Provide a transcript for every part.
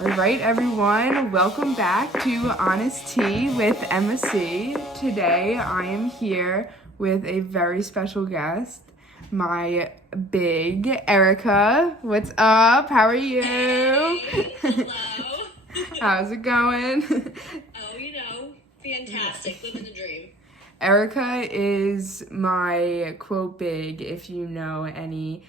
All right, everyone, welcome back to Honest Tea with Emma C. Today, I am here with a very special guest, my big Erica. What's up? How are you? Hey, hello. How's it going? Fantastic, living the dream. Erica is my quote big, if you know any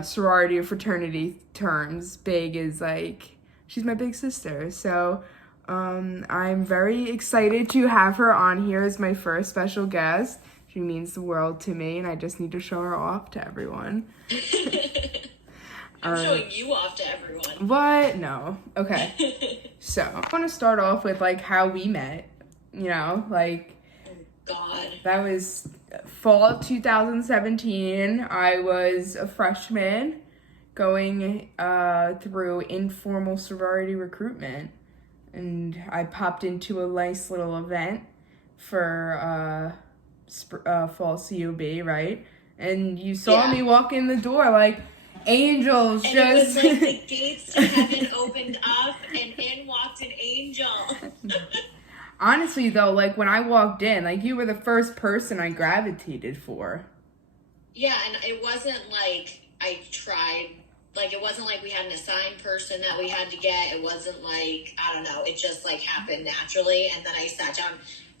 sorority or fraternity terms. Big is like, she's my big sister. So I'm very excited to have her on here as my first special guest. She means the world to me, and I just need to show her off to everyone. I'm showing you off to everyone. What? No. Okay. So I want to start off with like how we met. You know, like, God. that was fall 2017. I was a freshman going through informal sorority recruitment, and I popped into a nice little event for fall COB, right? And you saw me walk in the door like angels, and just it was like the gates to heaven opened up and in walked an angel. Honestly, though, like, when I walked in, like, you were the first person I gravitated for. Yeah, and it wasn't like I tried. Like, it wasn't like we had an assigned person that we had to get. It wasn't like, I don't know, it just, like, happened naturally. And then I sat down.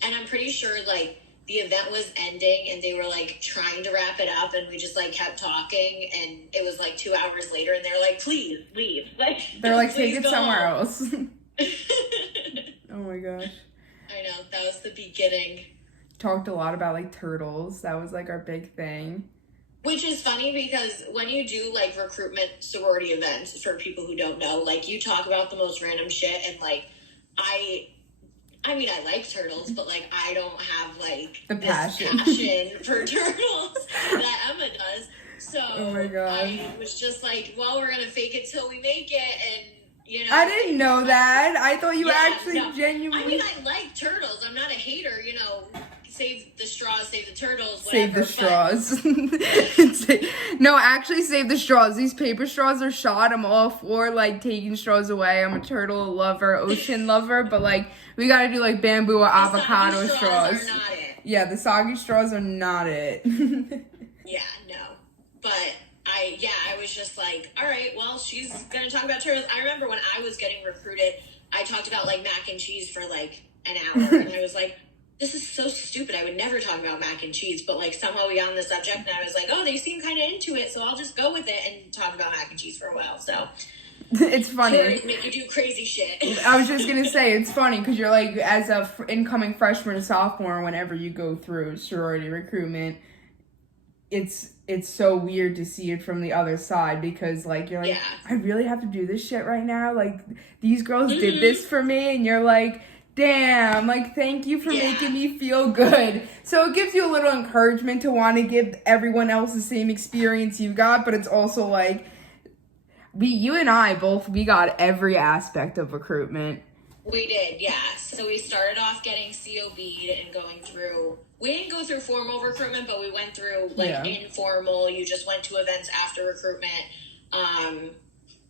And I'm pretty sure, like, the event was ending and they were, like, trying to wrap it up. And we just, like, kept talking. And it was, like, 2 hours later. And they're like, please, leave. Like, they're like, take it somewhere home. else. Oh, my gosh. I know, that was the beginning. Talked a lot about, like, turtles. That was, like, our big thing. Which is funny because when you do, like, recruitment sorority events, for people who don't know, like, you talk about the most random shit, and, like, I mean, I like turtles, but, like, I don't have, like, the passion for turtles that Emma does. So, oh my God. I was just like, well, we're going to fake it till we make it, and, you know. I didn't know that. I thought you genuinely. I mean, I like turtles. I'm not a hater, you know. Save the straws, save the turtles, Save whatever. the straws. No, actually save the straws. These paper straws are shot. I'm all for, like, taking straws away. I'm a turtle lover, ocean lover, but, like, we gotta do, like, bamboo or avocado straws. Are not it. Yeah, the soggy straws are not it. Yeah, no. But I was just like, all right, well, she's gonna talk about turtles. I remember when I was getting recruited, I talked about, like, mac and cheese for, like, an hour, and I was like, this is so stupid. I would never talk about mac and cheese, but, like, somehow we got on the subject, and I was like, oh, they seem kind of into it, so I'll just go with it and talk about mac and cheese for a while. So it's funny. Make you do crazy shit. I was just gonna say, it's funny because you're like, as a incoming freshman and sophomore, whenever you go through sorority recruitment, it's so weird to see it from the other side because, like, you're like, I really have to do this shit right now. Like, these girls did this for me, and you're like, damn, like, thank you for making me feel good. So it gives you a little encouragement to want to give everyone else the same experience you got, but it's also like, you and I both, we got every aspect of recruitment. We did, yeah. So we started off getting COB'd and going through, we didn't go through formal recruitment, but we went through, like, informal. You just went to events after recruitment.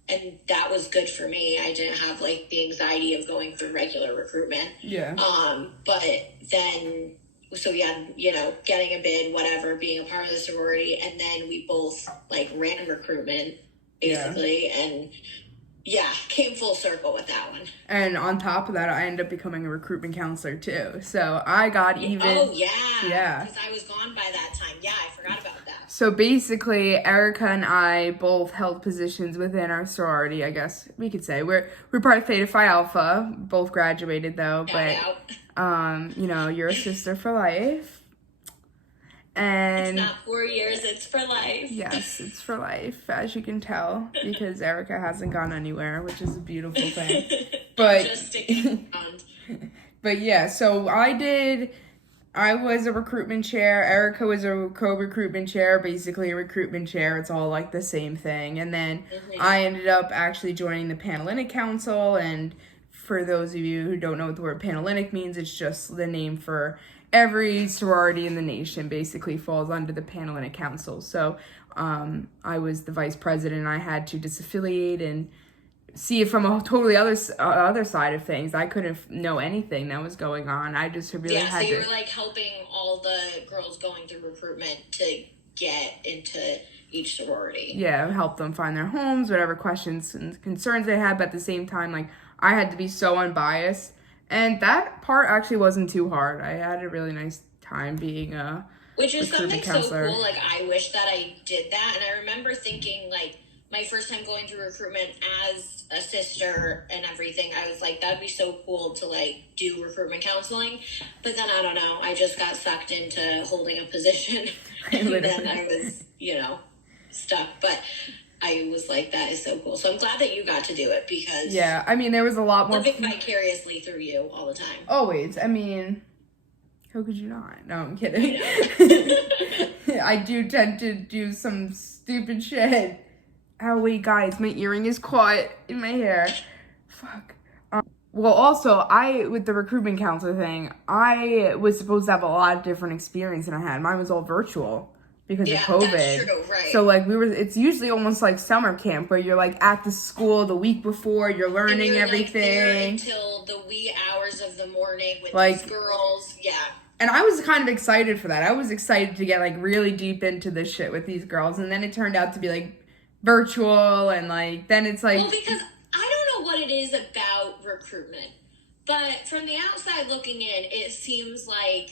And that was good for me. I didn't have, like, the anxiety of going through regular recruitment. Yeah. But then, so we had, you know, getting a bid, whatever, being a part of the sorority, and then we both, like, ran recruitment, basically, and came full circle with that one. And on top of that, I ended up becoming a recruitment counselor, too. So I got even... Oh, yeah. Yeah. Because I was gone by that time. Yeah, I forgot about that. So basically, Erica and I both held positions within our sorority, I guess we could say. We're part of Theta Phi Alpha. Both graduated, though. You know, you're a sister for life. And it's not 4 years, it's for life. Yes, it's for life, as you can tell, because Erica hasn't gone anywhere, which is a beautiful thing. But just sticking around. But yeah, so I was a recruitment chair. Erica was a co-recruitment chair, basically a recruitment chair. It's all like the same thing. And then I ended up actually joining the Panhellenic Council. And for those of you who don't know what the word Panhellenic means, it's just the name for every sorority in the nation basically falls under the Panhellenic Council. So I was the vice president. I had to disaffiliate and see it from a totally other side of things. I couldn't know anything that was going on. I just really Yeah, had so you to. were like helping all the girls going through recruitment to get into each sorority. Yeah, help them find their homes, whatever questions and concerns they had. But at the same time, like, I had to be so unbiased, and that part actually wasn't too hard. I had a really nice time being a Which is something recruitment counselor. so cool. Like, I wish that I did that. And I remember thinking, like, my first time going through recruitment as a sister and everything, I was like, that'd be so cool to, like, do recruitment counseling. But then, I don't know, I just got sucked into holding a position. And then I was, stuck. But I was like, that is so cool. So I'm glad that you got to do it because... Yeah, I mean, there was a lot more... living vicariously through you all the time. Always. I mean... How could you not? No, I'm kidding. I do tend to do some stupid shit. Oh, wait, guys, my earring is caught in my hair. Fuck. Well, also, with the recruitment counselor thing, I was supposed to have a lot of different experience than I had. Mine was all virtual because of COVID. That's true, right. So, like, it's usually almost like summer camp where you're, like, at the school the week before, you're learning everything. Like, there until the wee hours of the morning with these girls. Yeah. And I was kind of excited for that. I was excited to get, like, really deep into this shit with these girls. And then it turned out to be, like, virtual. And, like, then it's like... Well, because I don't know what it is about recruitment. But from the outside looking in, it seems like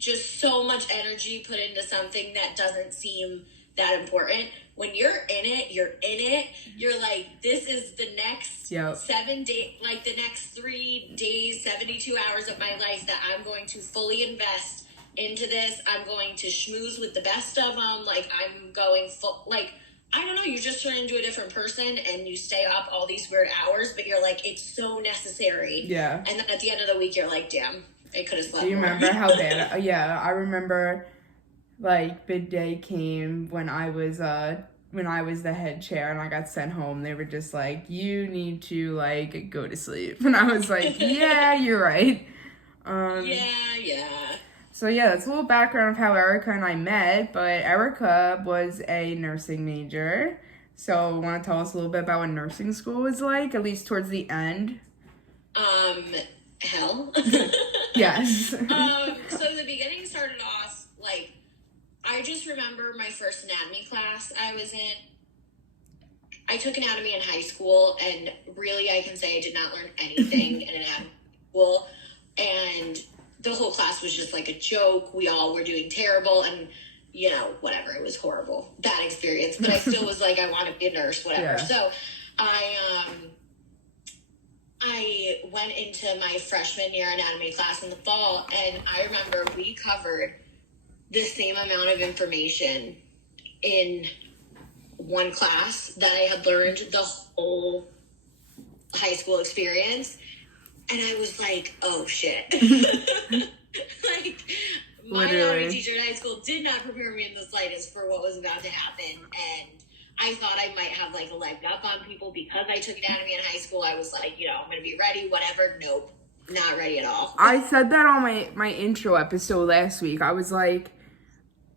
just so much energy put into something that doesn't seem that important. When you're in it, you're like, this is the next 7 days, like the next 3 days, 72 hours of my life that I'm going to fully invest into this. I'm going to schmooze with the best of them. Like, I'm going full, like, I don't know, you just turn into a different person and you stay up all these weird hours, but you're like, it's so necessary. Yeah. And then at the end of the week, you're like, damn, I could have slept Do you more. remember how bad? Yeah, I remember, like, bid day came when I was the head chair and I got sent home. They were just like, you need to, like, go to sleep. And I was like, yeah, you're right. Yeah. So, yeah, that's a little background of how Erica and I met. But Erica was a nursing major. So, want to tell us a little bit about what nursing school was like, at least towards the end? Hell. Yes. So the beginning started off, like, I just remember my first anatomy class I was in. I took anatomy in high school, and really I can say I did not learn anything in anatomy school. And the whole class was just like a joke. We all were doing terrible, and, whatever. It was horrible. Bad experience. But I still was like, I want to be a nurse, whatever. Yeah. So I went into my freshman year anatomy class in the fall, and I remember we covered the same amount of information in one class that I had learned the whole high school experience. And I was like, oh shit. Like, my anatomy teacher in high school did not prepare me in the slightest for what was about to happen. And I thought I might have, like, a leg up on people because I took anatomy in high school. I was like, I'm going to be ready, whatever. Nope. Not ready at all. I said that on my intro episode last week. I was like,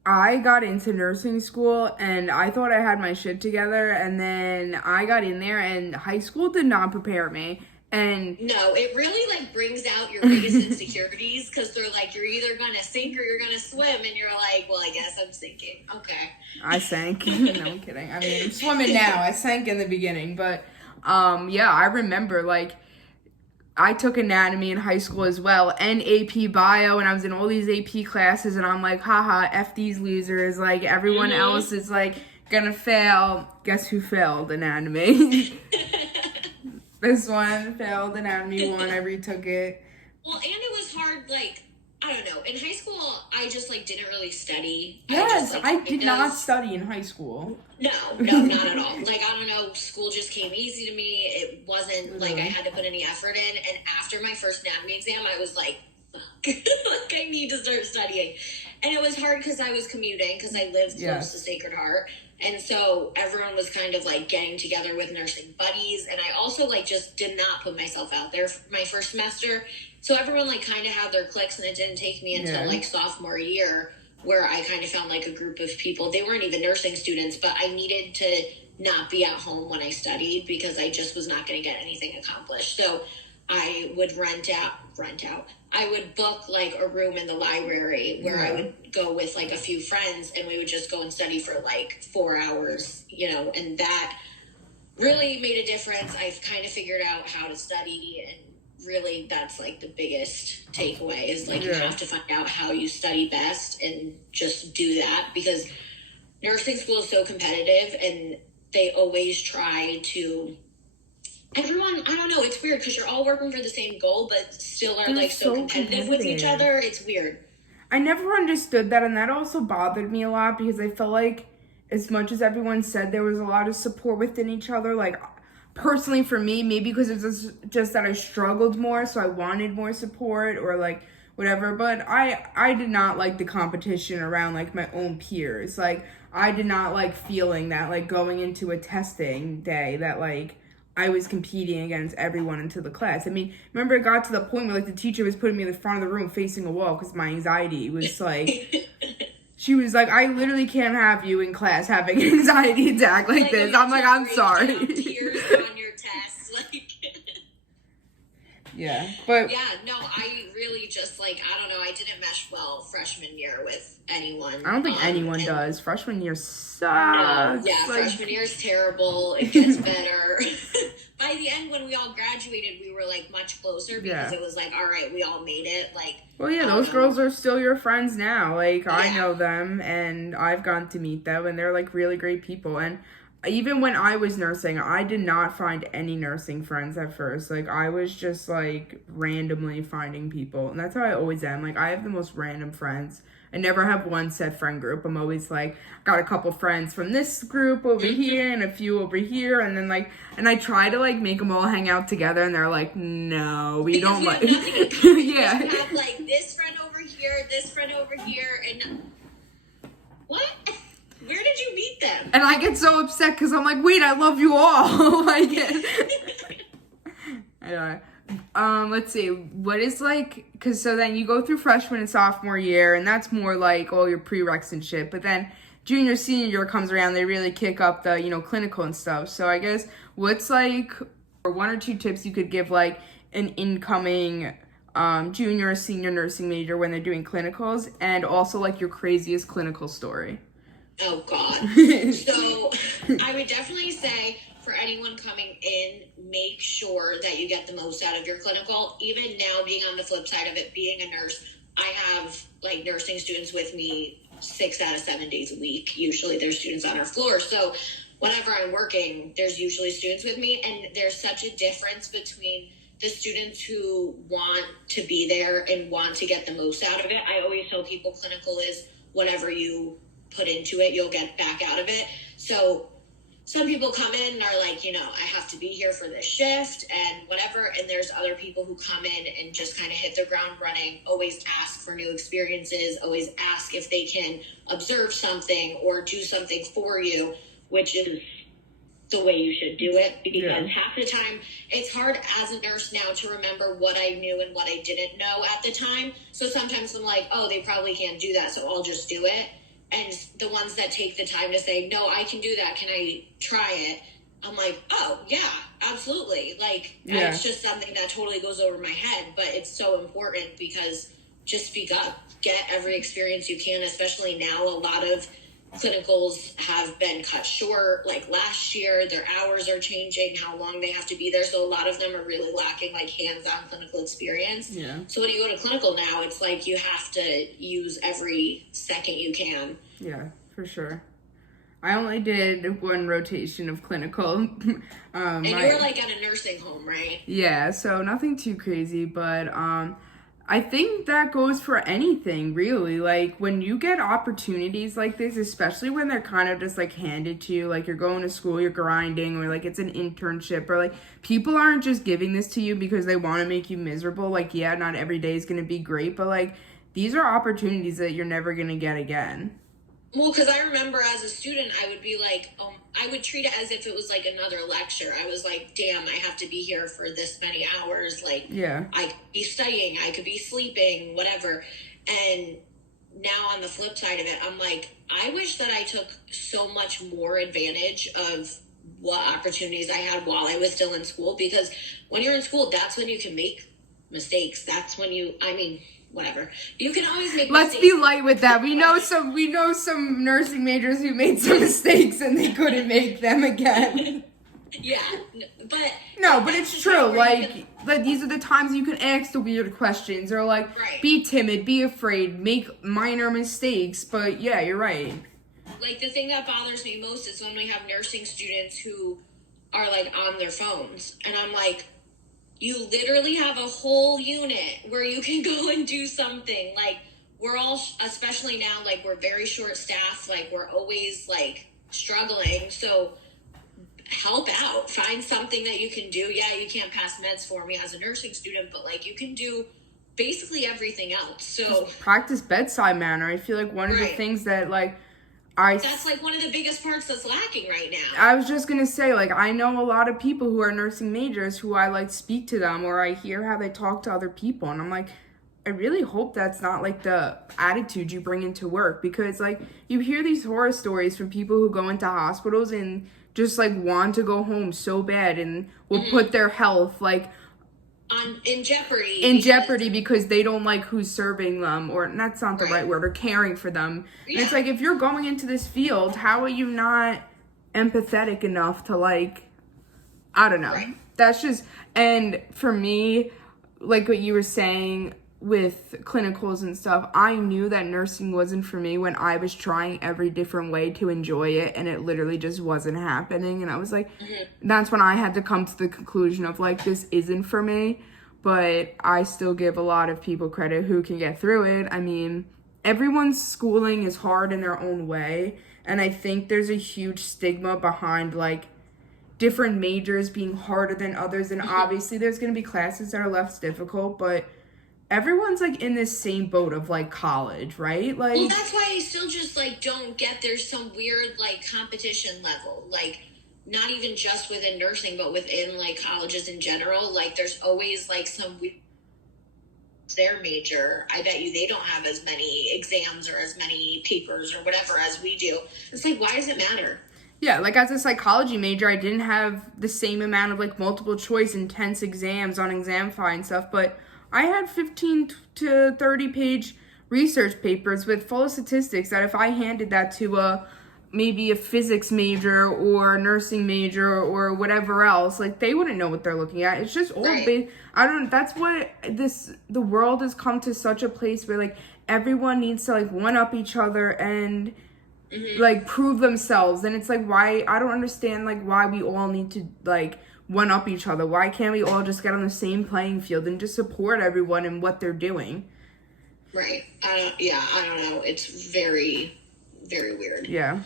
I got into nursing school and I thought I had my shit together, and then I got in there and high school did not prepare me. And no, it really, like, brings out your biggest insecurities, because they're like, you're either gonna sink or you're gonna swim, and you're like, well, I guess I'm sinking. Okay. I sank. No, I'm kidding. I mean, I'm swimming now. I sank in the beginning, but yeah, I remember, like, I took anatomy in high school as well, and AP bio, and I was in all these AP classes, and I'm like, haha, F these losers, like, everyone else is, like, gonna fail. Guess who failed? Anatomy. This one failed anatomy one. I retook it. Well, and it was hard, like, I don't know. In high school, I just, like, didn't really study. Yes, I did not study in high school. No, not at all. Like, I don't know, school just came easy to me. It wasn't, like, I had to put any effort in. And after my first anatomy exam, I was like, fuck. Like, I need to start studying. And it was hard because I was commuting, because I lived close to Sacred Heart. And so everyone was kind of, like, getting together with nursing buddies. And I also, like, just did not put myself out there for my first semester. So everyone, like, kind of had their cliques, and it didn't take me until, like, sophomore year where I kind of found, like, a group of people. They weren't even nursing students, but I needed to not be at home when I studied because I just was not going to get anything accomplished. So I would rent out. I would book like a room in the library where I would go with like a few friends, and we would just go and study for like 4 hours, and that really made a difference. I've kind of figured out how to study, and really that's like the biggest takeaway is like you have to find out how you study best and just do that, because nursing school is so competitive, and they always try to, everyone, I don't know, it's weird because you're all working for the same goal, but still are like so competitive with each other. It's weird. I never understood that, and that also bothered me a lot because I felt like as much as everyone said there was a lot of support within each other, like personally for me, maybe because it was just that I struggled more, so I wanted more support or like whatever, but I did not like the competition around like my own peers. Like I did not like feeling that like going into a testing day that like I was competing against everyone into the class. I mean, remember it got to the point where like the teacher was putting me in the front of the room facing a wall because my anxiety was like, she was like, I literally can't have you in class having an anxiety attack like this. I'm like, I'm sorry. Tears on your test, like. Yeah, but yeah, no, I really just like, I don't know, I didn't mesh well freshman year with anyone. I don't think anyone does. Freshman year sucks. No, yeah, like, freshman year is terrible. It gets better. By the end, when we all graduated, we were like much closer because it was like, all right, we all made it. Like, well, yeah, those girls are still your friends now. Like, I know them, and I've gotten to meet them, and they're like really great people. And even when I was nursing, I did not find any nursing friends at first. Like, I was just, like, randomly finding people. And that's how I always am. Like, I have the most random friends. I never have one set friend group. I'm always, like, got a couple friends from this group over here and a few over here. And then, like, and I try to, like, make them all hang out together. And they're like, no, we don't like... yeah. You have, like, this friend over here, and... What? Where did you meet them? And I get so upset because I'm like, wait, I love you all. Like, anyway, let's see. What is like, because so then you go through freshman and sophomore year, and that's more like all your prereqs and shit. But then junior, senior year comes around, they really kick up the, clinical and stuff. So I guess what's like, or one or two tips you could give like an incoming junior or senior nursing major when they're doing clinicals, and also like your craziest clinical story. Oh, God. So I would definitely say for anyone coming in, make sure that you get the most out of your clinical. Even now, being on the flip side of it, being a nurse, I have like nursing students with me 6 out of 7 days a week. Usually there's students on our floor. So whenever I'm working, there's usually students with me. And there's such a difference between the students who want to be there and want to get the most out of it. I always tell people clinical is whatever you put into it, you'll get back out of it. So some people come in and are like, I have to be here for this shift and whatever. And there's other people who come in and just kind of hit the ground running, always ask for new experiences, always ask if they can observe something or do something for you, which is the way you should do it, because half the time it's hard as a nurse now to remember what I knew and what I didn't know at the time. So sometimes I'm like, oh, they probably can't do that, so I'll just do it. And the ones that take the time to say, no, I can do that, can I try it? I'm like, oh, yeah, absolutely. Like, it's just something that totally goes over my head, but it's so important because just speak up. Get every experience you can, especially now. A lot of clinicals have been cut short. Like last year, their hours are changing, how long they have to be there. So a lot of them are really lacking like hands-on clinical experience. Yeah. So when you go to clinical now, it's like you have to use every second you can. Yeah, for sure. I only did one rotation of clinical. And you were like at a nursing home, right? Yeah, so nothing too crazy, but I think that goes for anything, really. Like, when you get opportunities like this, especially when they're kind of just, like, handed to you, like, you're going to school, you're grinding, or, like, it's an internship, or, like, people aren't just giving this to you because they want to make you miserable. Like, yeah, not every day is going to be great, but, like, these are opportunities that you're never going to get again. Well, because I remember as a student, I would be like, I would treat it as if it was like another lecture. I was like, damn, I have to be here for this many hours. Like, I could be studying, I could be sleeping, whatever. And now on the flip side of it, I'm like, I wish that I took so much more advantage of what opportunities I had while I was still in school, because when you're in school, that's when you can make mistakes. That's when whatever. You can always make Let's mistakes. be light with that. We know some nursing majors who made some mistakes and they couldn't make them again. Yeah, but it's true. Like these are the times you can ask the weird questions, or like be timid, be afraid, make minor mistakes. But yeah, you're right. Like, the thing that bothers me most is when we have nursing students who are, like, on their phones. And I'm like, you literally have a whole unit where you can go and do something. Like, we're all, especially now, like, we're very short-staffed. Like, we're always, like, struggling. So help out. Find something that you can do. Yeah, you can't pass meds for me as a nursing student, but, like, you can do basically everything else. So just practice bedside manner. I feel like one of the things that, like, that's like one of the biggest parts that's lacking right now. I was just gonna say, like, I know a lot of people who are nursing majors who I like speak to them, or I hear how they talk to other people, and I'm like, I really hope that's not like the attitude you bring into work, because like you hear these horror stories from people who go into hospitals and just like want to go home so bad and will put their health like in jeopardy because they don't like who's serving them, or that's not the right word, or caring for them. And it's like, if you're going into this field, how are you not empathetic enough to, like, I don't know. That's just, and for me, like what you were saying with clinicals and stuff, I knew that nursing wasn't for me when I was trying every different way to enjoy it, and it literally just wasn't happening. And I was like, that's when I had to come to the conclusion of like, this isn't for me. But I still give a lot of people credit who can get through it. I mean, everyone's schooling is hard in their own way, and I think there's a huge stigma behind like different majors being harder than others, and obviously there's going to be classes that are less difficult, but everyone's like in this same boat of like college, right? Like, well, that's why I still just like don't get there's some weird like competition level, like not even just within nursing, but within like colleges in general. Like there's always like some weird their major. I bet you they don't have as many exams or as many papers or whatever as we do. It's like, why does it matter? Yeah, like as a psychology major, I didn't have the same amount of like multiple choice intense exams on Examify and stuff, but I had 15 to 30 page research papers with full of statistics that if I handed that to maybe a physics major or a nursing major or whatever else, like they wouldn't know what they're looking at. It's just all that's what the world has come to such a place where like everyone needs to like one up each other and like prove themselves. And it's like, why, I don't understand like why we all need to like one up each other. Why can't we all just get on the same playing field and just support everyone in what they're doing? Right. I don't know. It's very, very weird. Yeah.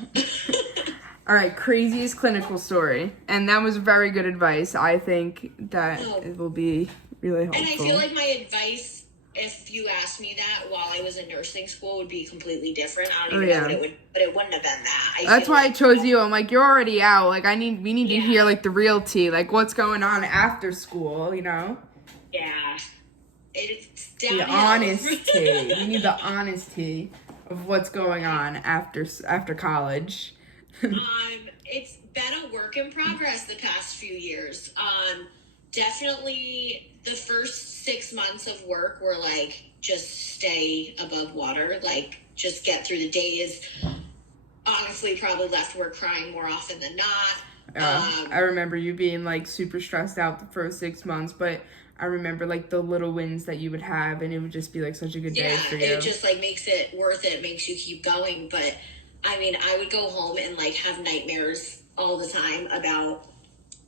All right, craziest clinical story. And that was very good advice. I think that it will be really helpful. And I feel like my advice, if you asked me that while I was in nursing school, would be completely different. I don't even know what it would, but it wouldn't have been that. That's why I chose you. I'm like, you're already out. Like, we need to hear like the real tea, like what's going on after school, you know? Yeah. It's downhill. The honesty. We need the honesty of what's going on after college. It's been a work in progress the past few years. Definitely the first 6 months of work were like, just stay above water, like just get through the days. Honestly, probably left work crying more often than not. I remember you being like super stressed out the first 6 months, but I remember like the little wins that you would have, and it would just be like such a good day for you. It just like makes it worth it, makes you keep going. But I mean, I would go home and like have nightmares all the time about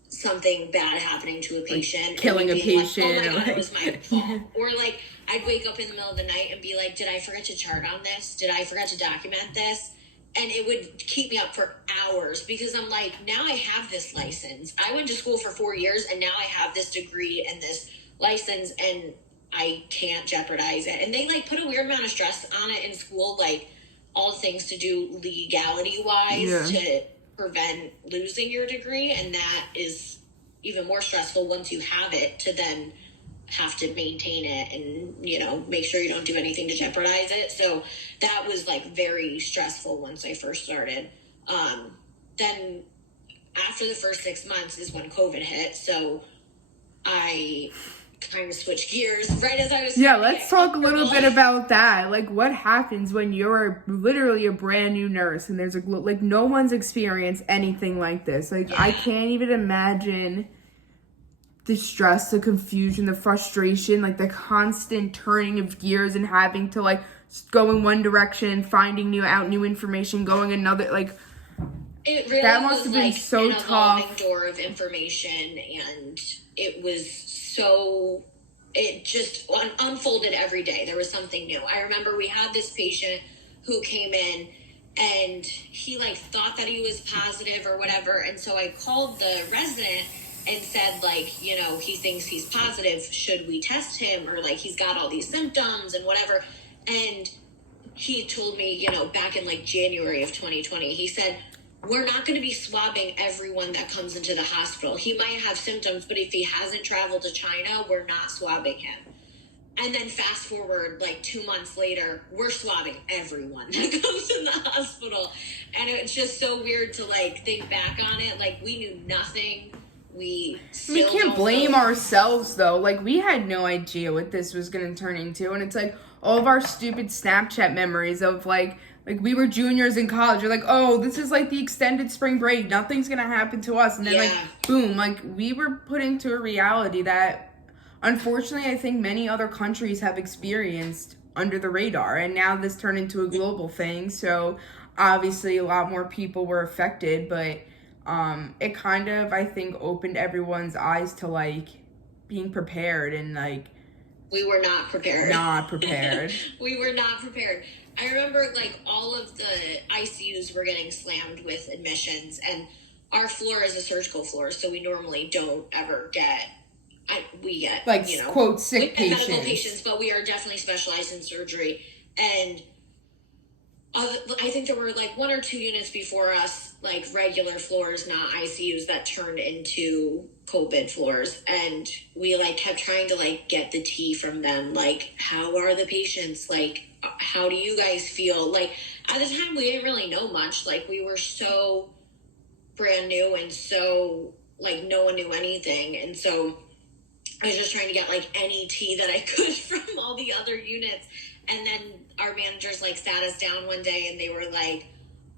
something bad happening to a patient, like killing a patient. Like, oh my God, it was my fault. Or like I'd wake up in the middle of the night and be like, did I forget to chart on this? Did I forget to document this? And it would keep me up for hours because I'm like, now I have this license. I went to school for 4 years and now I have this degree and this license and I can't jeopardize it. And they like put a weird amount of stress on it in school, like all things to do legality wise to prevent losing your degree. And that is even more stressful once you have it to then have to maintain it and, you know, make sure you don't do anything to jeopardize it. So that was like very stressful once I first started. Then after the first 6 months is when COVID hit. So I kind of switched gears right as I was. Yeah, let's talk a little bit about that. Like, what happens when you're literally a brand new nurse and there's like no one's experienced anything like this. Like, I can't even imagine the stress, the confusion, the frustration, like the constant turning of gears and having to like go in one direction, finding new information, going another, like. It really that must have been like so an tough. evolving door of information, and it was so. It just unfolded every day. There was something new. I remember we had this patient who came in, and he like thought that he was positive or whatever, and so I called the resident and said, like, you know, he thinks he's positive. Should we test him? Or like he's got all these symptoms and whatever. And he told me, you know, back in like January of 2020, he said, we're not going to be swabbing everyone that comes into the hospital. He might have symptoms, but if he hasn't traveled to China, we're not swabbing him. And then fast forward like 2 months later, we're swabbing everyone that comes in the hospital. And it's just so weird to like think back on it. Like we knew nothing. We can't blame ourselves though. Like we had no idea what this was going to turn into. And it's like all of our stupid Snapchat memories of like we were juniors in college. You're like, oh, this is like the extended spring break. Nothing's going to happen to us. And then like, boom, like we were put into a reality that unfortunately I think many other countries have experienced under the radar. And now this turned into a global thing. So obviously a lot more people were affected, but it kind of, I think, opened everyone's eyes to like being prepared and like we were not prepared. We were not prepared. I remember like all of the ICUs were getting slammed with admissions, and our floor is a surgical floor, so we normally don't ever get. We get like, you know, quote sick patients. Medical patients, but we are definitely specialized in surgery. And I think there were like 1 or 2 units before us, like regular floors, not ICUs, that turned into COVID floors. And we like kept trying to like get the tea from them. Like, how are the patients? Like, how do you guys feel? Like at the time we didn't really know much. Like we were so brand new and so like no one knew anything. And so I was just trying to get like any tea that I could from all the other units. And then our managers like sat us down one day and they were like,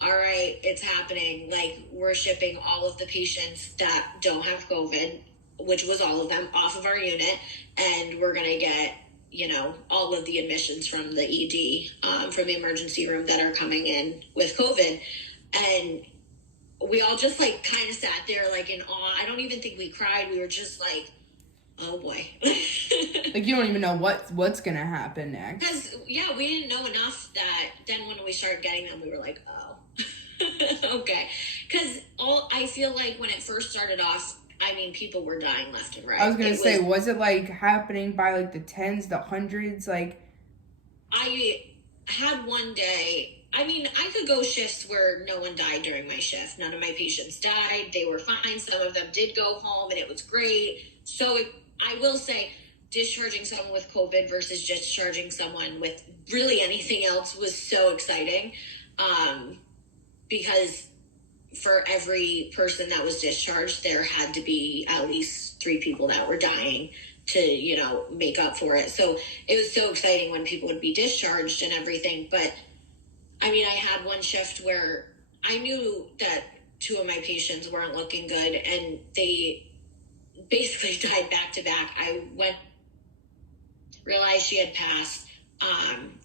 all right, it's happening. Like we're shipping all of the patients that don't have COVID, which was all of them, off of our unit. And we're going to get, you know, all of the admissions from the ED, from the emergency room that are coming in with COVID. And we all just like kind of sat there like in awe. I don't even think we cried. We were just like, oh boy. Like you don't even know what's gonna happen next. Because we didn't know enough that then when we started getting them, we were like, oh, okay. Because I feel like when it first started off, I mean, people were dying left and right. I was gonna say, was it like happening by like the tens, the hundreds? Like, I had one day. I mean, I could go shifts where no one died during my shift. None of my patients died. They were fine. Some of them did go home, and it was great. So I will say, discharging someone with COVID versus discharging someone with really anything else was so exciting, because for every person that was discharged, there had to be at least 3 people that were dying to, you know, make up for it. So it was so exciting when people would be discharged and everything. But I mean, I had one shift where I knew that 2 of my patients weren't looking good, and they basically died back to back. I realized she had passed,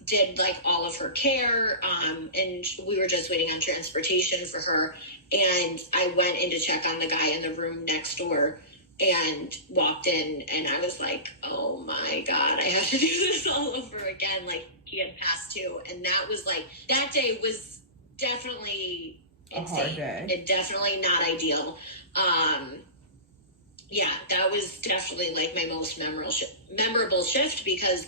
did like all of her care, and we were just waiting on transportation for her. And I went in to check on the guy in the room next door and walked in, and I was like, oh my God, I have to do this all over again. Like, he had passed too. And that was like, that day was definitely insane. A hard day. It definitely not ideal. Yeah, that was definitely like my most memorable shift, because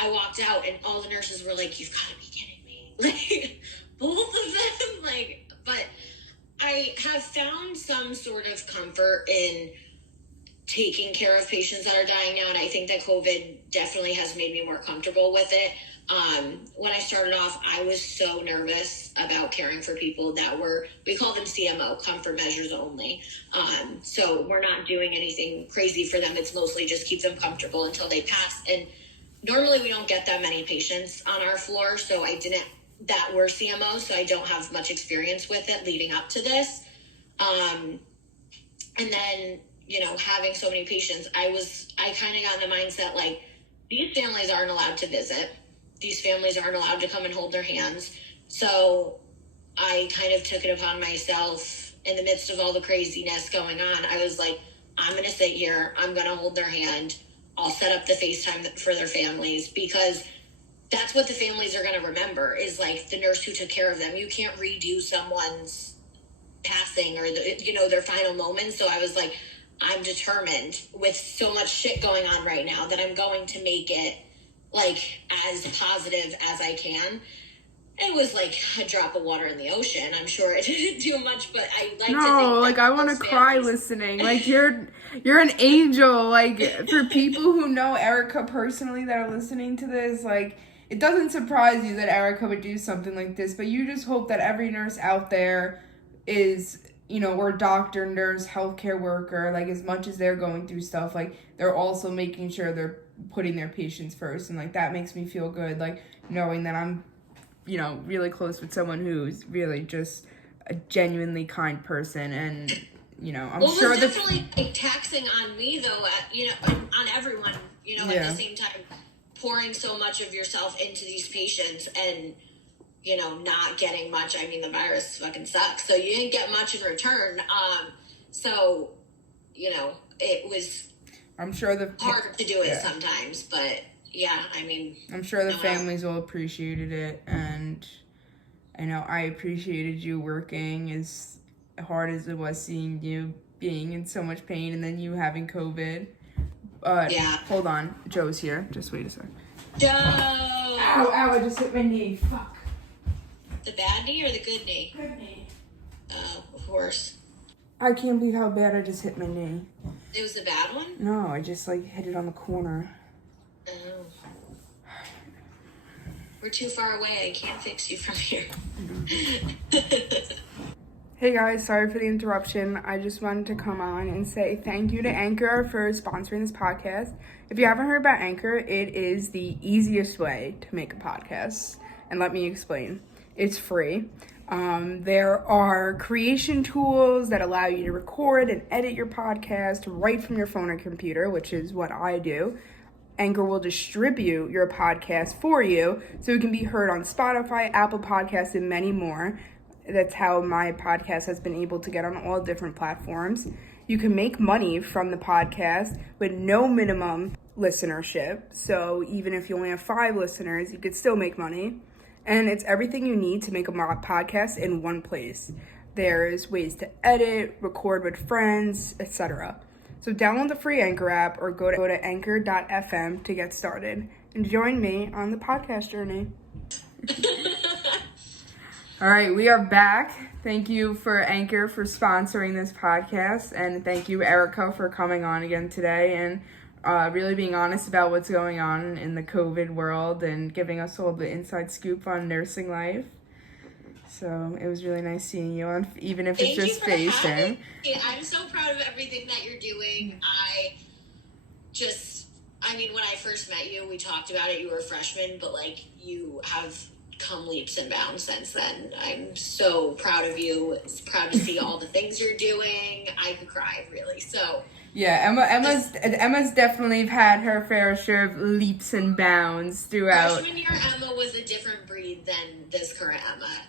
I walked out and all the nurses were like, you've got to be kidding me. Like, both of them, like, but I have found some sort of comfort in taking care of patients that are dying now. And I think that COVID definitely has made me more comfortable with it. When I started off, I was so nervous about caring for people that we call them CMO, comfort measures only. So we're not doing anything crazy for them. It's mostly just keep them comfortable until they pass. And normally we don't get that many patients on our floor. So that were CMO, so I don't have much experience with it leading up to this. And then, having so many patients, I kind of got in the mindset, like, these families aren't allowed to visit. These families aren't allowed to come and hold their hands. So I kind of took it upon myself in the midst of all the craziness going on. I was like, I'm going to sit here. I'm going to hold their hand. I'll set up the FaceTime for their families, because that's what the families are going to remember, is like the nurse who took care of them. You can't redo someone's passing or their final moments. So I was like, I'm determined, with so much shit going on right now, that I'm going to make it like as positive as I can. It was like a drop of water in the ocean. I'm sure it didn't do much, but I like to think like I want to cry listening. Like you're an angel. Like, for people who know Erica personally that are listening to this, like, it doesn't surprise you that Erica would do something like this, but you just hope that every nurse out there is, or doctor, nurse, healthcare worker, like, as much as they're going through stuff, like, they're also making sure they're putting their patients first. And like, that makes me feel good, like, knowing that I'm, really close with someone who's really just a genuinely kind person. And I'm sure it's definitely like taxing on me, though, on everyone, at the same time, pouring so much of yourself into these patients and not getting much. I mean, the virus fucking sucks, so you didn't get much in return. So it was, I'm sure hard to do it sometimes, but yeah, I mean, I'm sure the families all appreciated it, and I know I appreciated you working as hard as it was, seeing you being in so much pain, and then you having COVID. Hold on, Joe's here. Just wait a sec. Joe! Ow, I just hit my knee. Fuck. The bad knee or the good knee? Good knee. Oh, of course. I can't believe how bad I just hit my knee. It was the bad one? No, I just hit it on the corner. Oh. We're too far away. I can't fix you from here. Hey guys, sorry for the interruption. I just wanted to come on and say thank you to Anchor for sponsoring this podcast. If you haven't heard about Anchor, it is the easiest way to make a podcast. And let me explain. It's free. There are creation tools that allow you to record and edit your podcast right from your phone or computer, which is what I do. Anchor will distribute your podcast for you so it can be heard on Spotify, Apple Podcasts, and many more. That's how my podcast has been able to get on all different platforms. You can make money from the podcast with no minimum listenership. So even if you only have 5 listeners, you could still make money. And it's everything you need to make a podcast in one place. There's ways to edit, record with friends, etc. So download the free Anchor app or go to anchor.fm to get started. And join me on the podcast journey. All right, we are back. Thank you for Anchor for sponsoring this podcast. And thank you, Erica, for coming on again today and really being honest about what's going on in the COVID world and giving us all the inside scoop on nursing life. So it was really nice seeing you on, even if it's just FaceTime. I'm so proud of everything that you're doing. When I first met you, we talked about it. You were a freshman, but you have come leaps and bounds since then. I'm so proud of you. Proud to see all the things you're doing. I could cry, really. So yeah, Emma's definitely had her fair share of leaps and bounds throughout. Freshman year Emma was a different breed than this current Emma.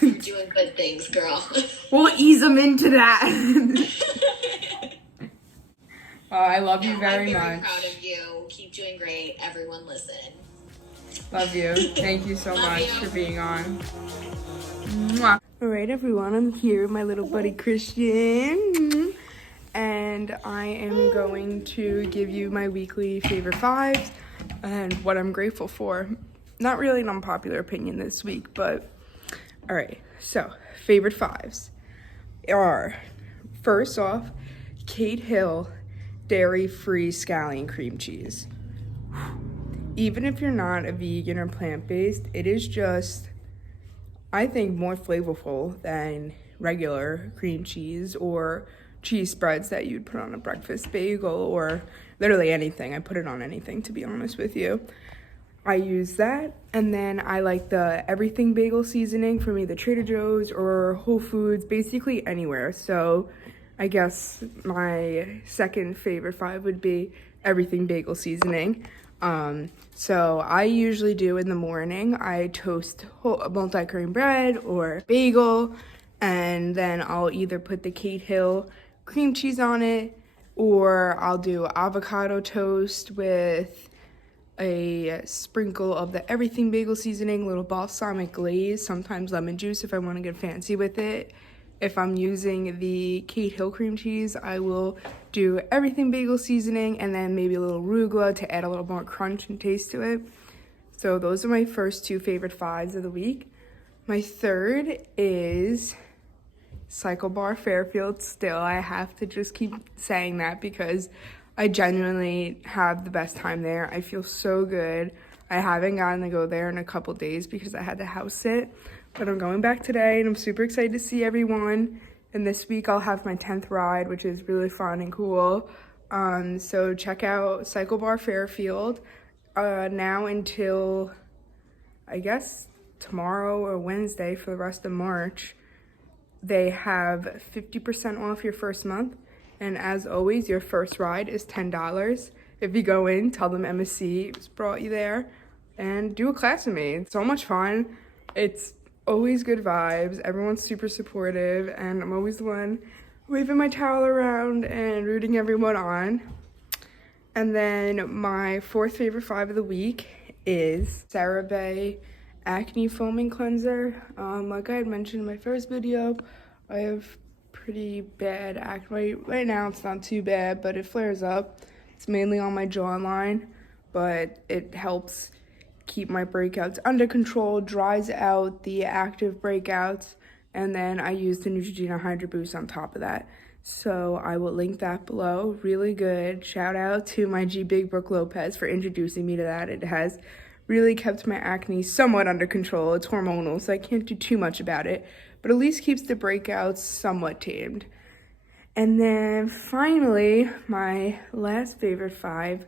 You're doing good things, girl. We'll ease them into that. I love you very much. I'm very proud of you. Keep doing great. Everyone listen. Love you. Thank you so much for being on. Mwah. All right, everyone. I'm here with my little buddy Christian. And I am going to give you my weekly favorite 5s and what I'm grateful for. Not really an unpopular opinion this week, but all right. So, favorite 5s are, first off, Kate Hill dairy-free scallion cream cheese. even if you're not a vegan or plant-based, it is just, I think, more flavorful than regular cream cheese or cheese spreads that you'd put on a breakfast bagel or literally anything. I put it on anything, to be honest with you. I use that, and then I like the everything bagel seasoning from either Trader Joe's or Whole Foods, basically anywhere. So I guess my second favorite 5 would be everything bagel seasoning. So I usually do in the morning, I toast multi-grain bread or bagel, and then I'll either put the Kate Hill cream cheese on it, or I'll do avocado toast with a sprinkle of the everything bagel seasoning, little balsamic glaze, sometimes lemon juice if I want to get fancy with it. If I'm using the Kate Hill cream cheese, I will do everything bagel seasoning and then maybe a little arugula to add a little more crunch and taste to it. So those are my first 2 favorite 5s of the week. My third is Cycle Bar Fairfield. Still, I have to just keep saying that because I genuinely have the best time there. I feel so good. I haven't gotten to go there in a couple days because I had to house sit, but I'm going back today and I'm super excited to see everyone. And this week I'll have my 10th ride, which is really fun and cool. So check out Cycle Bar Fairfield now until, I guess, tomorrow or Wednesday for the rest of March. They have 50% off your first month. And as always, your first ride is $10. If you go in, tell them MSC brought you there and do a class with me. It's so much fun. It's always good vibes. Everyone's super supportive and I'm always the one waving my towel around and rooting everyone on. And then my 4th favorite 5 of the week is CeraVe Acne Foaming Cleanser. Like I had mentioned in my first video, I have pretty bad acne. Right now it's not too bad, but it flares up. It's mainly on my jawline, but it helps keep my breakouts under control, dries out the active breakouts, and then I use the Neutrogena Hydro Boost on top of that. So I will link that below. Really good. Shout out to my G Big Brooke Lopez for introducing me to that. It has really kept my acne somewhat under control. It's hormonal, so I can't do too much about it, but at least keeps the breakouts somewhat tamed. And then finally, my last favorite 5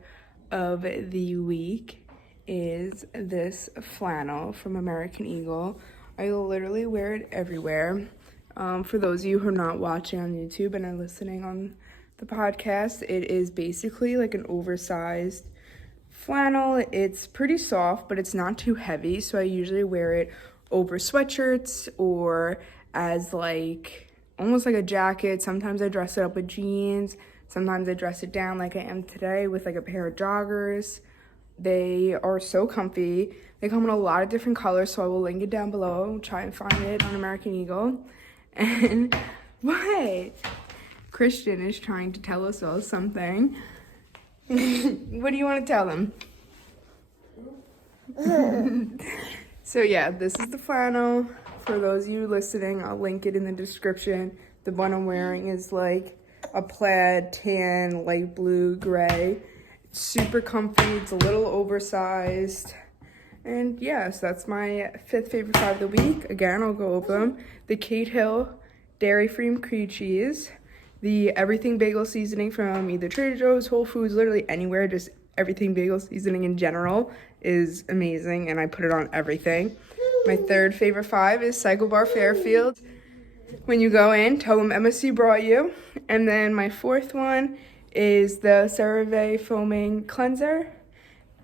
of the week is this flannel from American Eagle. I literally wear it everywhere. For those of you who are not watching on YouTube and are listening on the podcast, it is basically like an oversized flannel. It's pretty soft, but it's not too heavy, so I usually wear it over sweatshirts or as like almost like a jacket. Sometimes I dress it up with jeans. Sometimes I dress it down like I am today with like a pair of joggers. They are so comfy. They come in a lot of different colors, so I will link it down below. Try and find it on American Eagle. And what? Christian is trying to tell us all something. What do you want to tell them? So yeah, this is the flannel. For those of you listening, I'll link it in the description. The one I'm wearing is like a plaid, tan, light blue, gray. It's super comfy. It's a little oversized. And yeah, so that's my 5th favorite 5 of the week. Again, I'll go over them. The Kate Hill dairy-free cream cheese. The everything bagel seasoning from either Trader Joe's, Whole Foods, literally anywhere. Just everything bagel seasoning in general is amazing, and I put it on everything. My 3rd favorite 5 is Cycle Bar Fairfield. When you go in, tell them MSC brought you. And then my 4th one is the CeraVe Foaming Cleanser.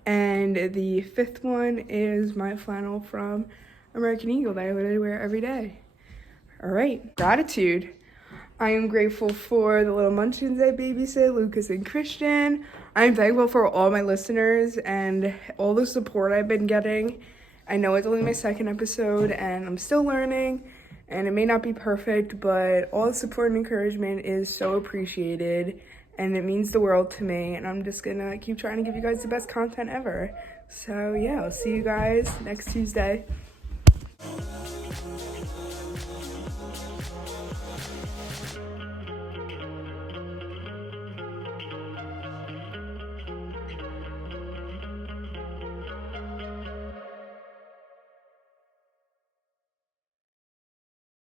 And the 5th one is my flannel from American Eagle that I literally wear every day. All right, gratitude. I am grateful for the little munchkins I babysit, Lucas and Christian. I'm thankful for all my listeners and all the support I've been getting. I know it's only my 2nd episode and I'm still learning and it may not be perfect, but all the support and encouragement is so appreciated and it means the world to me, and I'm just gonna keep trying to give you guys the best content ever. So yeah, I'll see you guys next Tuesday.